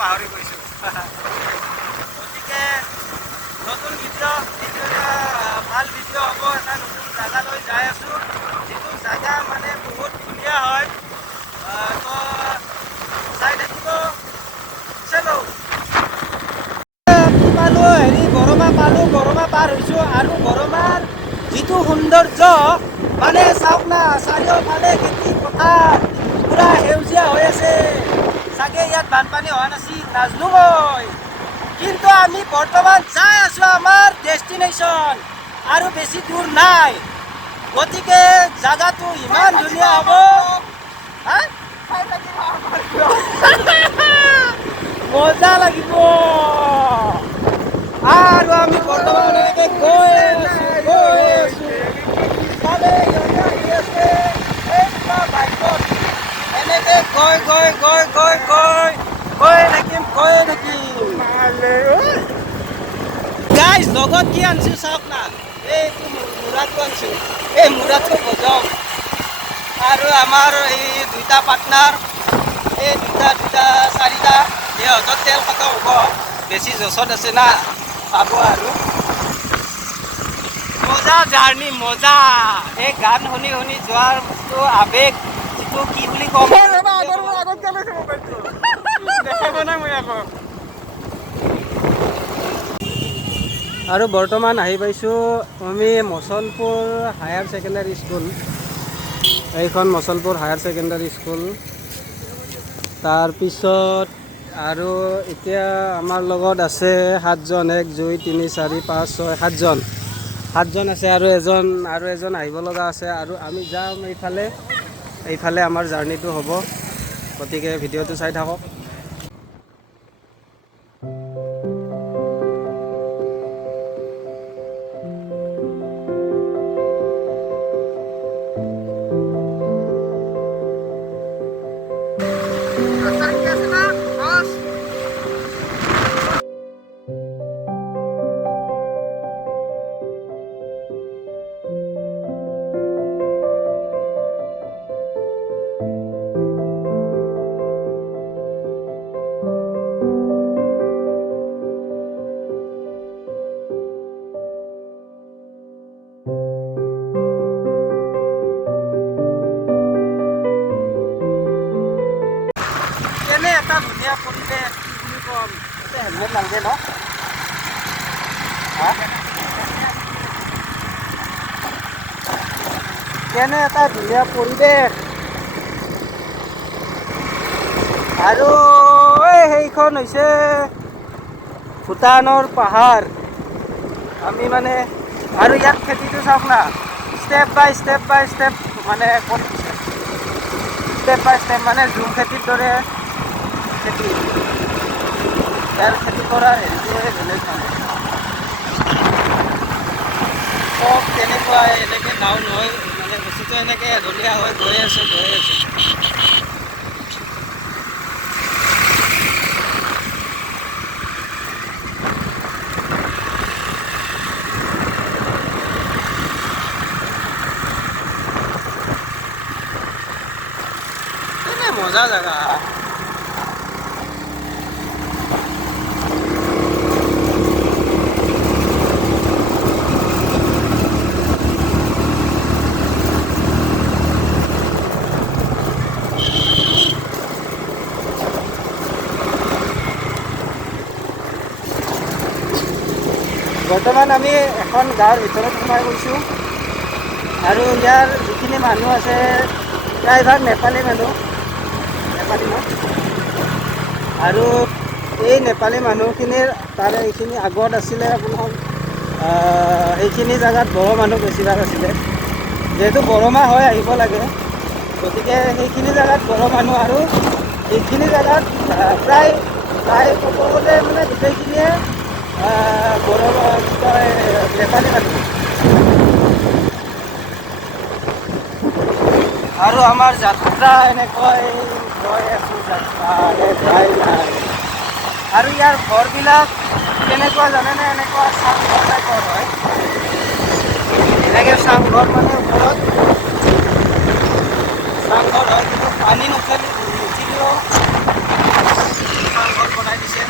পাহৰি গৈছোঁ। গতিকে নতুন ভিডিঅ' এইটো এটা ভাল ভিডিঅ' হ'ব। এটা নতুন জেগালৈ যাই আছোঁ, যিটো জেগা মানে বহুত ধুনীয়া হয়। তো চাই থাকিব। চলো পালোঁ হেৰি গৰমা পালোঁ, গৰমা পাৰ হৈছোঁ আৰু গৰমাৰ যিটো সৌন্দৰ্য মানে চাওক না, চাৰিওফালে খেতি পথাৰ পুৰা সেউজীয়া হৈ আছে। চাগে ইয়াত বানপানী হোৱা নাছিল, নাজনো মই। কিন্তু আমি বৰ্তমান যাই আছোঁ আমাৰ ডেষ্টিনেশ্যন আৰু বেছি দূৰ নাই। গতিকে জাগাটো ইমান ধুনীয়া হ'ব। মজা লাগিব। আৰু আমি বৰ্তমান এনেকৈ গৈ আছোঁ। চালে ইহঁতে আহি আছে এইটা বাইকত। এনেকৈ গৈ থাকিম। গাইজ লগত কি আনিছোঁ চাওক না, এইটো মুৰাটো আনিছোঁ। এই মুৰাটো বজাওঁ আৰু আমাৰ এই দুটা পাৰ্টনাৰ, এই দুটা চাৰিটা, সিহঁতৰ তেল খতম হ'ব, বেছি জছত আছে না, পাব আৰু মজা জাৰ্ণি, মজা। এই গান শুনি যোৱাৰ যিটো আৱেগ, যিটো কি বুলি ক'ম। আৰু বৰ্তমান আহি পাইছোঁ আমি মচলপুৰ হায়াৰ ছেকেণ্ডাৰী স্কুল। এইখন মচলপুৰ হায়াৰ ছেকেণ্ডাৰী স্কুল। তাৰপিছত আৰু এতিয়া আমাৰ লগত আছে 7 জন। 1 2 3 4 5 6 7 জন আছে আৰু এজন আহিব লগা আছে। আৰু আমি যাম এইফালে আমাৰ জাৰ্ণিটো হ'ব। গতিকে ভিডিঅ'টো চাই থাকক। কেনে এটা ধুনীয়া পৰিৱেশ, কি বুলি ক'ম। এতিয়া হেলমেট নালাগে ন? কেনে এটা ধুনীয়া পৰিৱেশ। আৰু সেইখন হৈছে ভূটানৰ পাহাৰ। আমি মানে আৰু ইয়াত খেতিটো চাওক না, ষ্টেপ বাই ষ্টেপ মানে কৰি দিছে। ষ্টেপ বাই ষ্টেপ মানে ঝুম খেতিৰ দৰে খেতি। ইয়াৰ খেতি কৰাৰ হেৰিটোৱে বেলেগ মানে। চব তেনেকুৱাই, এনেকৈ ডাউন হৈ মানে বস্তুটো এনেকৈ এঢলীয়া হৈ গৈ আছে। মজা জাগা। বৰ্তমান আমি এখন গাঁৱৰ ভিতৰত সোমাই গৈছোঁ আৰু ইয়াৰ যিখিনি মানুহ আছে প্ৰায়ভাগ নেপালী মানুহ। আৰু এই নেপালী মানুহখিনিৰ তাৰে এইখিনি আগত আছিলে আপোনাৰ এইখিনি জেগাত বড়ো মানুহ বেছিভাগ আছিলে। যিহেতু বড়োমাহ হৈ আহিব লাগে, গতিকে সেইখিনি জেগাত বড়ো মানুহ আৰু এইখিনি জেগাত প্ৰায় ক'ব গ'লে মানে গোটেইখিনিয়ে বড়ো নেপালী মানুহ। আৰু আমাৰ যাত্ৰা এনেকৈ গৈ আছোঁ, যাত্ৰা নাই। আৰু ইয়াৰ ঘৰবিলাক কেনেকুৱা জানেনে? এনেকুৱা চাংঘৰ টাইপৰ হয়। এনেকৈ চাংঘৰ মানে ওপৰত চাংঘৰ হয়, কিন্তু পানী নুঠিলেও চাংঘৰ বনাই দিছে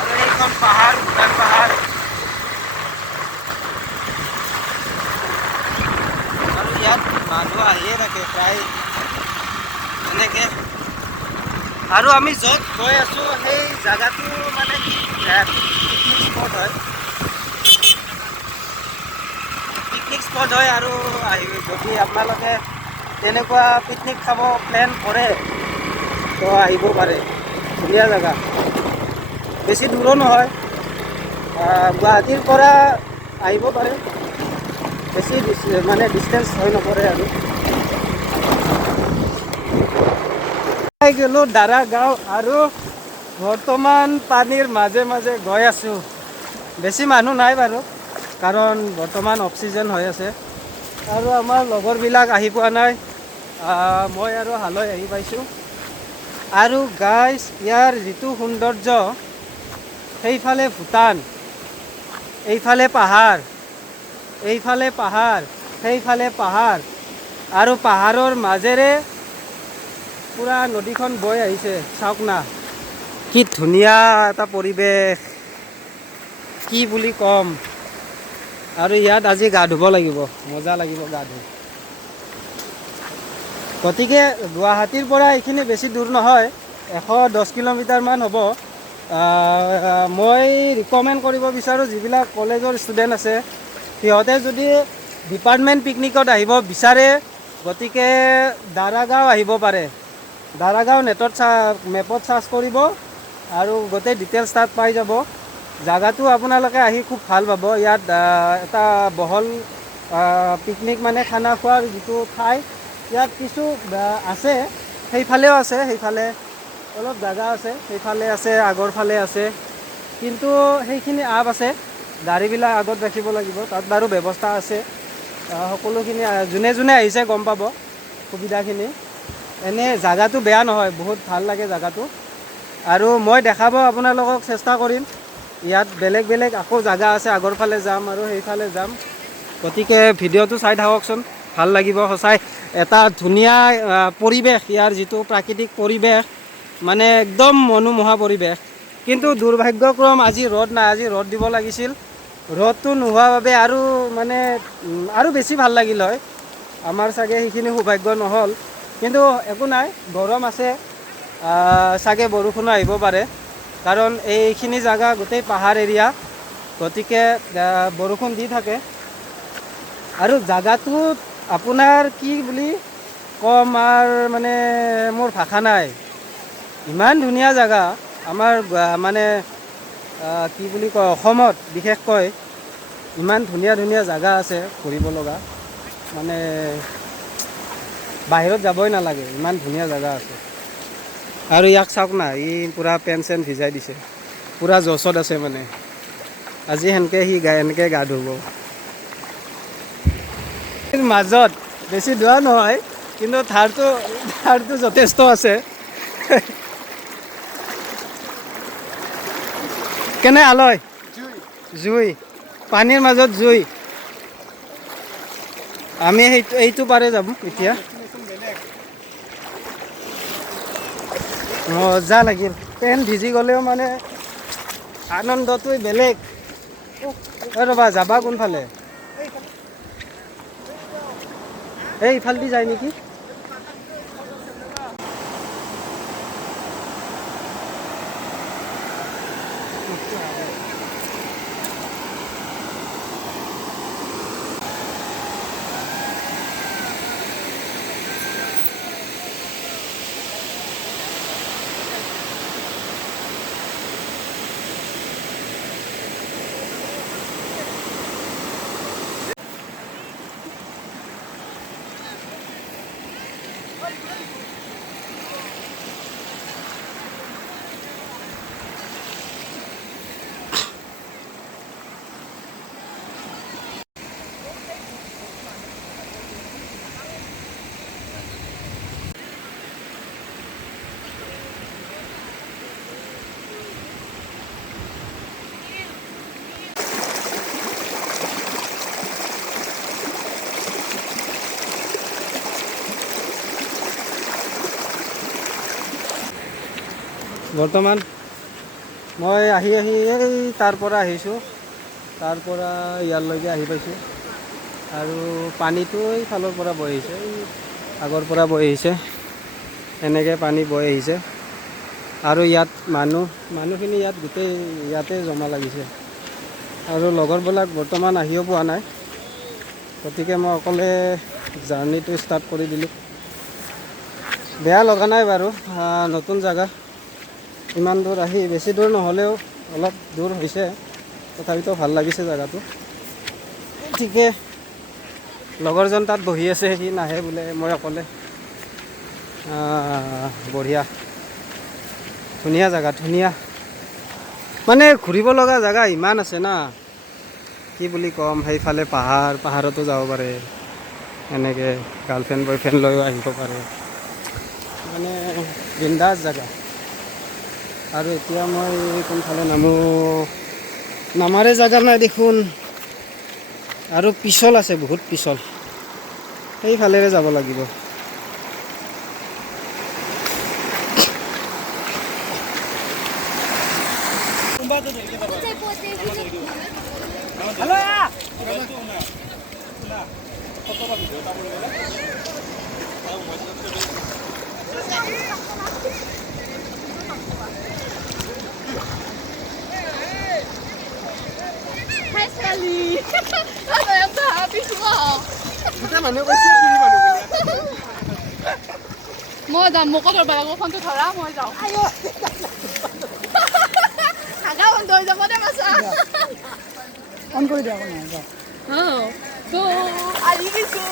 আৰু এইখন পাহাৰ ভূটান পাহাৰ আৰু ইয়াত মানুহ আহিয়ে থাকে প্ৰায় এনেকৈ আৰু আমি য'ত গৈ আছোঁ সেই জেগাটো মানে পিকনিক স্পট হয় আৰু যদি আপোনালোকে তেনেকুৱা পিকনিক খাব প্লেন কৰে তো আহিব পাৰে ধুনীয়া জেগা বেছি দূৰো নহয় গুৱাহাটীৰ পৰা আহিব পাৰে বেছি মানে ডিষ্টেঞ্চ হৈ নপৰে আৰু গ'লোঁ দাৰাগাঁও আৰু বৰ্তমান পানীৰ মাজে মাজে গৈ আছোঁ বেছি মানুহ নাই বাৰু কাৰণ বৰ্তমান অফ চিজন হৈ আছে আৰু আমাৰ লগৰবিলাক আহি পোৱা নাই মই আৰু হালৈ আহি পাইছোঁ আৰু গাইজ ইয়াৰ যিটো সৌন্দৰ্য সেইফালে ভূটান এইফালে পাহাৰ সেইফালে পাহাৰ আৰু পাহাৰৰ মাজেৰে পুৰা নদীখন বৈ আহিছে চাওক না কি ধুনীয়া এটা পৰিৱেশ কি বুলি ক'ম আৰু ইয়াত আজি গা ধুব লাগিব মজা লাগিব গা ধুই গতিকে গুৱাহাটীৰ পৰা এইখিনি বেছি দূৰ নহয় 110 কিলোমিটাৰমান হ'ব মই ৰিকমেণ্ড কৰিব বিচাৰোঁ যিবিলাক কলেজৰ ষ্টুডেণ্ট আছে সিহঁতে যদি ডিপাৰ্টমেণ্ট পিকনিকত আহিব বিচাৰে গতিকে দাৰাগাঁও আহিব পাৰে দাৰাগাঁও মেপত চাৰ্চ কৰিব আৰু গোটেই ডিটেইলছ তাত পাই যাব জাগাটো আপোনালোকে আহি খুব ভাল পাব ইয়াত এটা বহল পিকনিক মানে খানা খোৱাৰ যিটো ঠাই ইয়াত কিছু আছে সেইফালেও আছে সেইফালে অলপ জাগা আছে সেইফালে আছে আগৰ ফালে আছে কিন্তু সেইখিনি আপ আছে গাড়ীবিলাক আগত ৰাখিব লাগিব তাত বাৰু ব্যৱস্থা আছে সকলোখিনি যোনে যোনে আহিছে গম পাব সুবিধাখিনি এনে জাগাটো বেয়া নহয় বহুত ভাল লাগে জাগাটো আৰু মই দেখাব আপোনালোকক চেষ্টা কৰিম ইয়াত বেলেগ বেলেগ আকৌ জাগা আছে আগৰ ফালে যাম আৰু সেইফালে যাম গতিকে ভিডিঅ'টো চাই থাককচোন ভাল লাগিব সঁচাই এটা ধুনীয়া পৰিৱেশ ইয়াৰ যিটো প্ৰাকৃতিক পৰিৱেশ মানে একদম মনোমোহা পৰিৱেশ কিন্তু দুৰ্ভাগ্যক্ৰম আজি ৰ'দ নাই আজি ৰ'দ দিব লাগিছিল ৰ'দটো নোহোৱাৰ বাবে আৰু মানে আৰু বেছি ভাল লাগিল হয় আমাৰ চাগে সেইখিনি সৌভাগ্য নহ'ল কিন্তু একো নাই গৰম আছে চাগে বৰষুণো আহিব পাৰে কাৰণ এইখিনি জাগা গোটেই পাহাৰ এৰিয়া গতিকে বৰষুণ দি থাকে আৰু জাগাটোত আপোনাৰ কি বুলি ক'ম আৰু মানে মোৰ ভাষা নাই ইমান ধুনীয়া জাগা আমাৰ মানে কি বুলি কয় অসমত বিশেষকৈ ইমান ধুনীয়া ধুনীয়া জাগা আছে ফুৰিব লগা মানে বাহিৰত যাবই নালাগে ইমান ধুনীয়া জাগা আছে আৰু ইয়াক চাওক না ই পূৰা পেণ্ট চেণ্ট ভিজাই দিছে পূৰা জচত আছে মানে আজি সেনেকৈ সি এনেকৈ গা ধুব মাজত বেছি দূৰ নহয় কিন্তু ধাৰটো যথেষ্ট আছে কেনে আলয় জুই পানীৰ মাজত জুই আমি এইটো পাৰে যাম এতিয়া মজা লাগিল পেণ্ট ভিজি গ'লেও মানে আনন্দটোৱে বেলেগ ৰ'বা যাবা কোনফালে এইফালেদি যায় নেকি বৰ্তমান মই আহি এই তাৰ পৰা আহিছোঁ, তাৰ পৰা ইয়ালৈকে আহি পাইছোঁ। আৰু পানীটো এইফালৰ পৰা বৈ আহিছে, এই আগৰ পৰা বৈ আহিছে, এনেকৈ পানী বৈ আহিছে। আৰু ইয়াত মানুহখিনি ইয়াত গোটেই ইয়াতে জমা লাগিছে। আৰু লগৰবিলাক বৰ্তমান আহিও পোৱা নাই, গতিকে মই অকলে জাৰ্ণিটো ষ্টাৰ্ট কৰি দিলোঁ। বেয়া লগা নাই বাৰু, নতুন জেগা, ইমান দূৰ আহি, বেছি দূৰ নহ'লেও অলপ দূৰ হৈছে, তথাপিতো ভাল লাগিছে জেগাটো। ঠিকে, লগৰজন তাত বহি আছে, সি নাহে বোলে, মই অকলে। বঢ়িয়া, ধুনীয়া জেগা, ধুনীয়া। মানে ঘূৰিব লগা জেগা ইমান আছে না, কি বুলি ক'ম। সেইফালে পাহাৰতো যাব পাৰে, এনেকৈ গাৰ্লফ্ৰেণ্ড বয়ফ্ৰেণ্ড লৈও আহিব পাৰে, মানে বিন্দাছ জেগা। আৰু এতিয়া মই কোনফালে নামাৰে জেগা নাই দেখোন। আৰু পিছল আছে, বহুত পিছল, সেইফালেৰে যাব লাগিব। মই যাম, মোকো ধৰবা লাগিব, ফোনটো ধৰা, মই যাওঁ। আগা বন্ধ হৈ যাব দে বাছা। অন কৰি দিয়া আকৌ নহয়, আহি গৈছোঁ।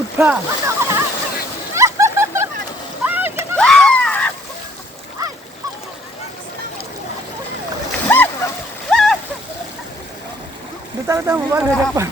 উঠা দুটা মোবাইল ধৰি থাকবা।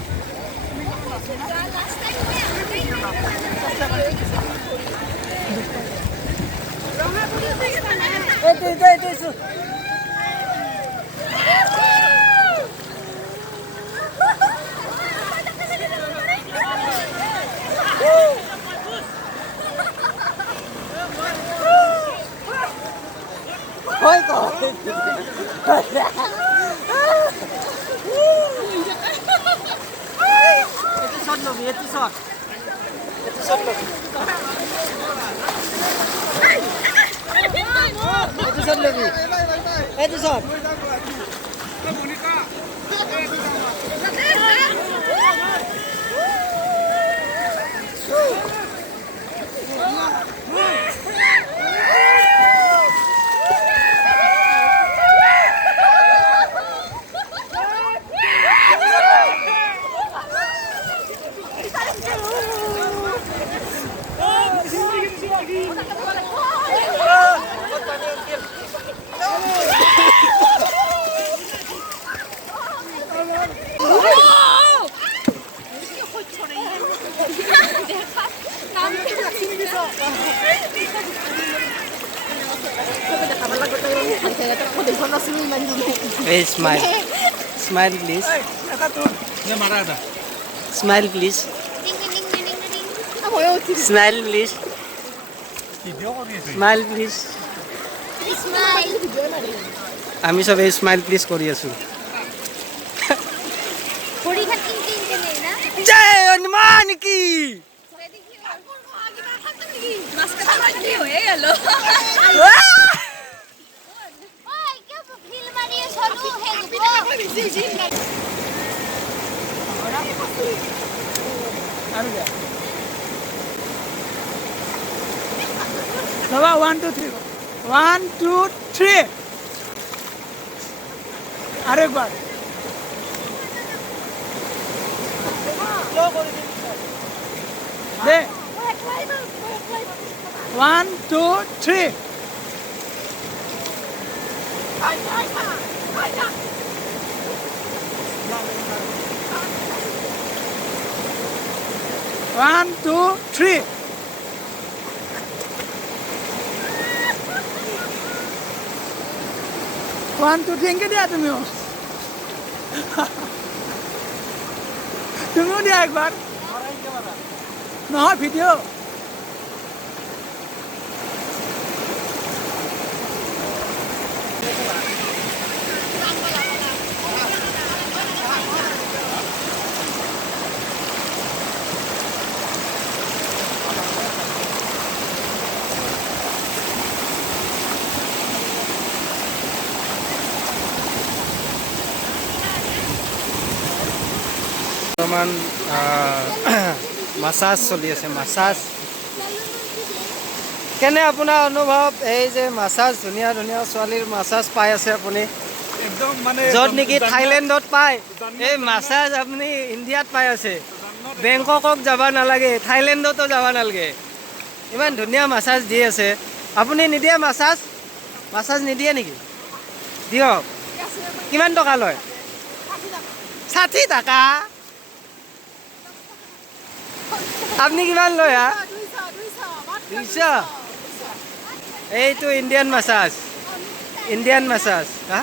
Hey, smile. Smile, please. Smile, please. Smile, please. Smile, please. Smile. আমি চবে স্মাইল প্লিজ কৰি আছোঁ ভৰিখন ইংকে ইংকে নেই না? জয় হনুমান কি মাছ কাটা মাৰি হৈয়ে গেল। ওই কিয় ফিল মাৰি আছনো হেলব। Baba, 1, 2, 3. 1, 2, 3. আরেকবার। দে। 1, 2, 3. One, two, three. One, two, three, দিয়া তুমিও তুমিও দিয়া একবার নহয় ভিডিও বৰ্তমান মাছাজ চলি আছে মাছাজ কেনে আপোনাৰ অনুভৱ এই যে মাছাজ ধুনীয়া ধুনীয়া ছোৱালীৰ মাছাজ পাই আছে আপুনি একদম মানে য'ত নেকি থাইলেণ্ডত পায় এই মাছাজ আপুনি ইণ্ডিয়াত পাই আছে বেংককক যাব নালাগে থাইলেণ্ডতো যাব নালাগে ইমান ধুনীয়া মাছাজ দি আছে আপুনি নিদিয়ে মাছাজ মাছাজ নিদিয়ে নেকি দিয়ক কিমান টকা লয় 60 টাকা আপনি কিমান লয় হা 200 এইটো ইণ্ডিয়ান মাছাজ হা